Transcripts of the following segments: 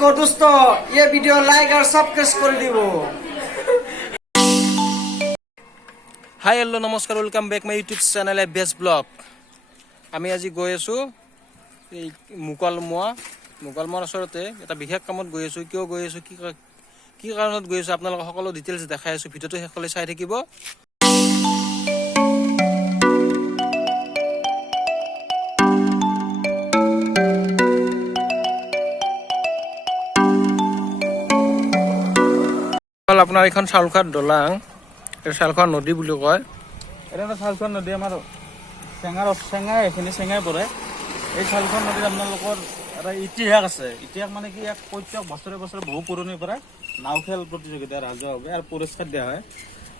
देखो दोस्तों ये वीडियो लाइक और सब्सक्राइब कर दिबो। हाय हेलो नमस्कार welcome back my YouTube channel एभेस ब्लॉग। আমি আজি গৈ আছো এই মুকলমোৱাৰ ওচৰতে এটা বিশেষ কামত গৈ আছো। কিয় গৈ আছো কি কাৰণত গৈ আছো আপোনালোকক সকলো ডিটেইলছ দেখাই আছো। ভিডিওটো শেষলৈ চাই থাকিব। আপোনাৰ এখন চাউলখাট দলাং, এই চাউলখাট নদী বুলি কয়। এটা চাউলখাট নদী আমাৰ চেঙাই এইখিনি চেঙাই পৰে। এই চাউলখাট নদীত আপোনালোকৰ এটা ইতিহাস আছে। ইতিহাস মানে কি, প্ৰত্যেক বছৰে বছৰে বহু পুৰণিৰ পৰা নাও খেল প্ৰতিযোগিতা ৰাজহুৱাভাৱে আৰু পুৰস্কাৰ দিয়া হয়।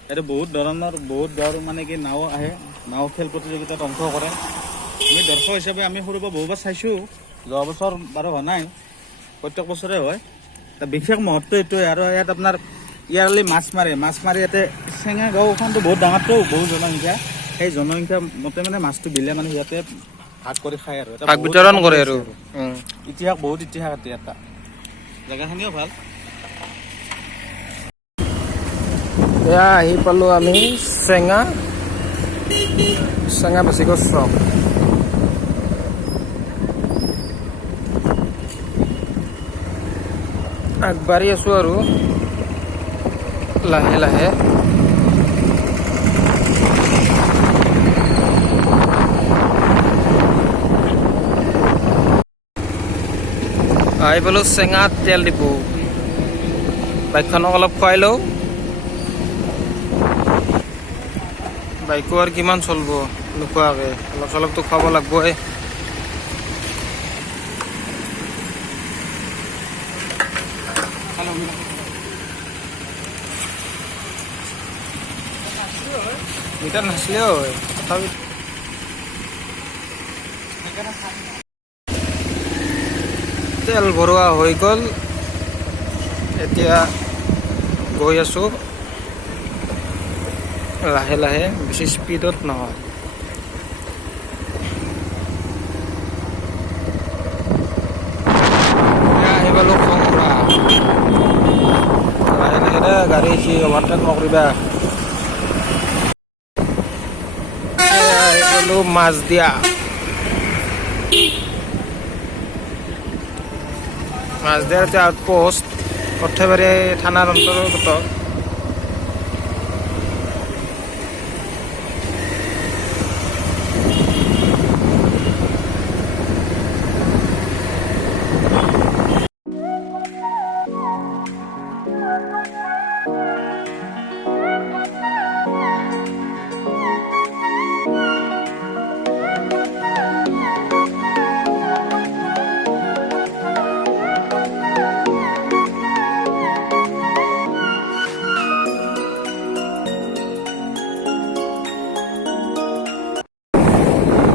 ইয়াতে বহুত ধৰ মানে কি নাও আহে, নাও খেল প্ৰতিযোগিতাত অংশ কৰে। আমি দৰ্শক হিচাপে আমি সৰুৰ পৰা বহুবাৰ চাইছোঁ। যোৱা বছৰ বাৰু হোৱা নাই, প্ৰত্যেক বছৰে হয়। এটা বিশেষ মহত্ব এইটোৱে। আৰু ইয়াত আপোনাৰ ইয়াৰলি মাছ মাৰি ইয়াতে চেঙা গাঁওখনটো বহুত ডাঙৰটো, বহুত জনসংখ্যা। সেই জনসংখ্যা মতে মানে মাছটো দিলে মানে সিহঁতে ভাগ কৰি খায় আৰু ভাগ বিতৰণ কৰে আৰু ইতিহাস বহুত ইতিহাস এটা জেগাখিনিও ভাল। এয়া আহি পালো আমি চেঙা বেছিকৈ চক। আগবাঢ়ি আছো আৰু লাহে লাহে। আহি পালো চেঙা তেল ডিপু। বাইকখনক অলপ খুৱাই লওঁ। বাইকো আৰু কিমান চলিব নোখোৱাকে, অলপ চলপতো খুৱাব লাগিবই। মিটাৰ নাছিলেও হয়, তথাপিতো তেল ভৰোৱা হৈ গ'ল। এতিয়া গৈ আছো লাহে লাহে, বেছি স্পীডত নহয়। আহি পালো খংৰা। লাহে লাহে গাড়ী আহিছে, অভাৰটেক নকৰিবা। আহি পালো মাছদিয়া আউটপোষ্ট, সৰ্থেবাৰী থানাৰ অন্তৰ্গত।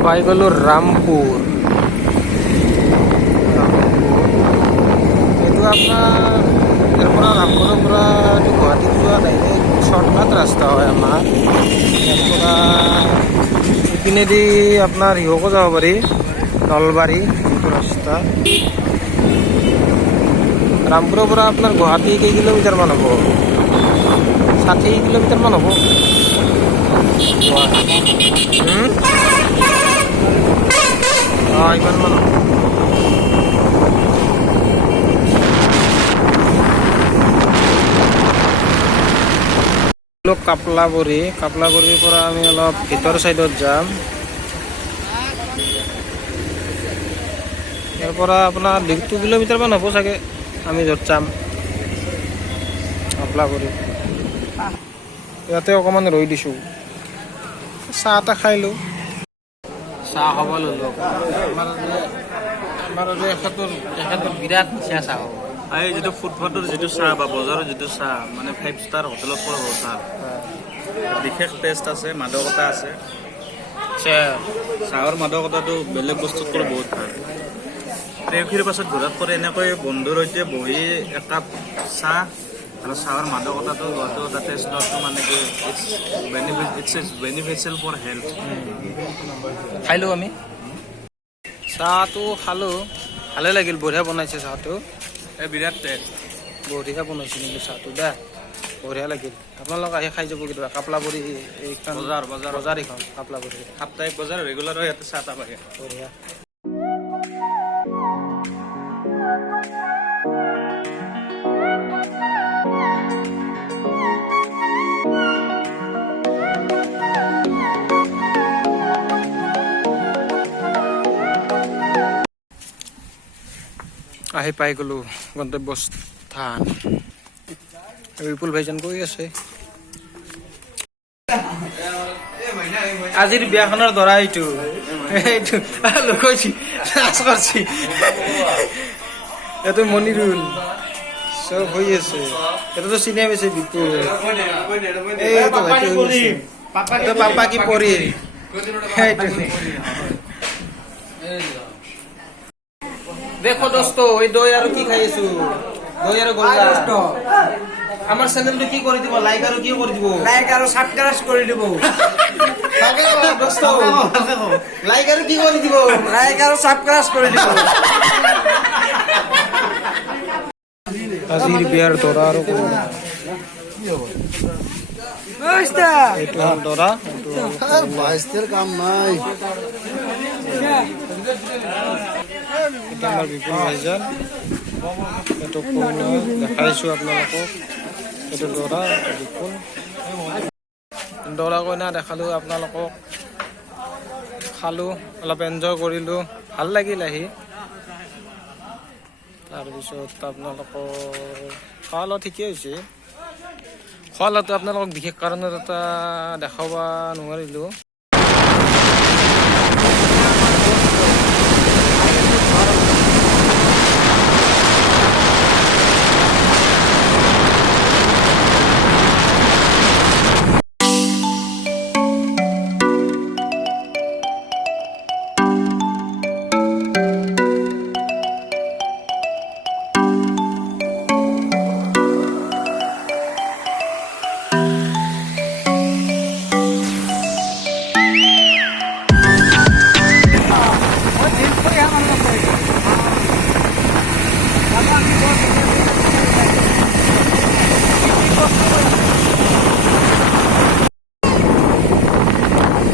পাই গ'লো ৰামপুৰ। এইটো আপোনাৰ ইয়াৰ পৰা ৰামপুৰৰ পৰা গুৱাহাটীত যোৱা ডাইৰেক্ট শ্বৰ্টকাট ৰাস্তা হয় আমাৰ। ইয়াৰ পৰা ইপিনেদি আপোনাৰ হিহকো যাব পাৰি, নলবাৰী এইটো ৰাস্তা। ৰামপুৰৰ পৰা আপোনাৰ গুৱাহাটী কেই কিলোমিটাৰমান হ'ব? 60 কিলোমিটাৰমান হ'ব। ইমান মান কাপলাবৰীৰ পৰা আমি অলপ ভিতৰ চাইডত যাম। ইয়াৰ পৰা আপোনাৰ 2 কিলোমিটাৰমান হ'ব চাগে আমি য'ত যাম, কাপলাবৰী। ইয়াতে অকণমান ৰৈ দিছোঁ, চাহ এটা খাই লওঁ। চাহ খাব ল'লোঁ। আমাৰ এখেতৰ বিৰাট নিচা চাহ হ'ব। এই যিটো ফুটপাথৰ যিটো চাহ বা বজাৰৰ যিটো চাহ, মানে 5 ষ্টাৰ হোটেলত পোৱা চাহ, বিশেষ টেষ্ট আছে, মাদকতা আছে। চাহৰ মাদকতাটো বেলেগ বস্তুত কৰি বহুত ভাল। প্ৰেয়সীৰ পাছত ঘৰত কৰি এনেকৈ বন্ধুৰ সৈতে বহি একাপ চাহ আৰু চাহৰ মাদকতাটো লোৱাটো, এটা টেষ্ট লোৱাটো মানে কি ইটছ বেনিফিচিয়েল ফৰ হেল্থ। খাইলোঁ আমি চাহটো, খালোঁ, ভালে লাগিল, বঢ়িয়া বনাইছে চাহটো। এই বিৰাট টেষ্ট। বঢ়িয়া বনাইছে কিন্তু চাহটো দা বঢ়িয়া লাগিল। আপোনালোক আহি খাই যাব কেতিয়াবা কাপলাবৰী এইখন বজাৰ এইখন কাপলাবৰী সাপ্তাহিক বজাৰ ৰেগুলাৰ হয়, ইয়াতে চাহ তাহ পায়। বঢ়িয়া। আহি পাই গ'লো গন্তব্যস্থান। বিপুল ভাইজান কৈ আছে আজিৰ বিয়াখনৰ দৰা এইটো এইটো মনিৰুল চব হৈ আছে। এইটোতো চিনিয়াই পাইছে বিপুল। পাপা কি পৰি দেখো দোস্ত এই দই আৰু কি খাই আছো দই আৰু গোল্লা। আমাৰ চেনেলটো কি কৰি দিব লাইক আৰু কি কৰি দিব লাইক আৰু সাবস্ক্ৰাইব কৰে দিব দোস্ত লাইক আৰু কি কৰি দিব লাইক আৰু সাবস্ক্ৰাইব কৰে দিব আজিৰ বিয়াৰ দৰা আৰু কইনা এইটো হ'ল দৰা বাইস্তেৰ কাম নাই এটা আমাৰ বিপুল ভাইজান এইটো কইনা দেখাইছো আপোনালোকক। এইটো দৰা বিপুল দৰা কইনা দেখালো আপোনালোকক। খালো অলপ এনজয় কৰিলো ভাল লাগিল আহি। তাৰপিছত আপোনালোকৰ খোৱা লোৱা ঠিকেই হৈছে। খোৱা লোৱাটো আপোনালোকক বিশেষ কাৰণত এটা দেখাব নোৱাৰিলোঁ।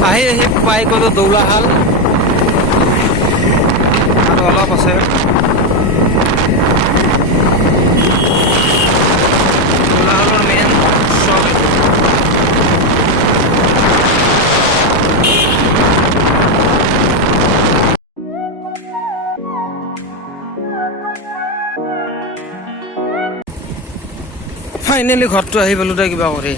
আহি পাই গ'লো দৌলাশাল আৰু অলপ আছে। দৌলাশালৰ মেইন চক ফাইনেলি ঘৰটো আহি পালো দে কিবা কৰি।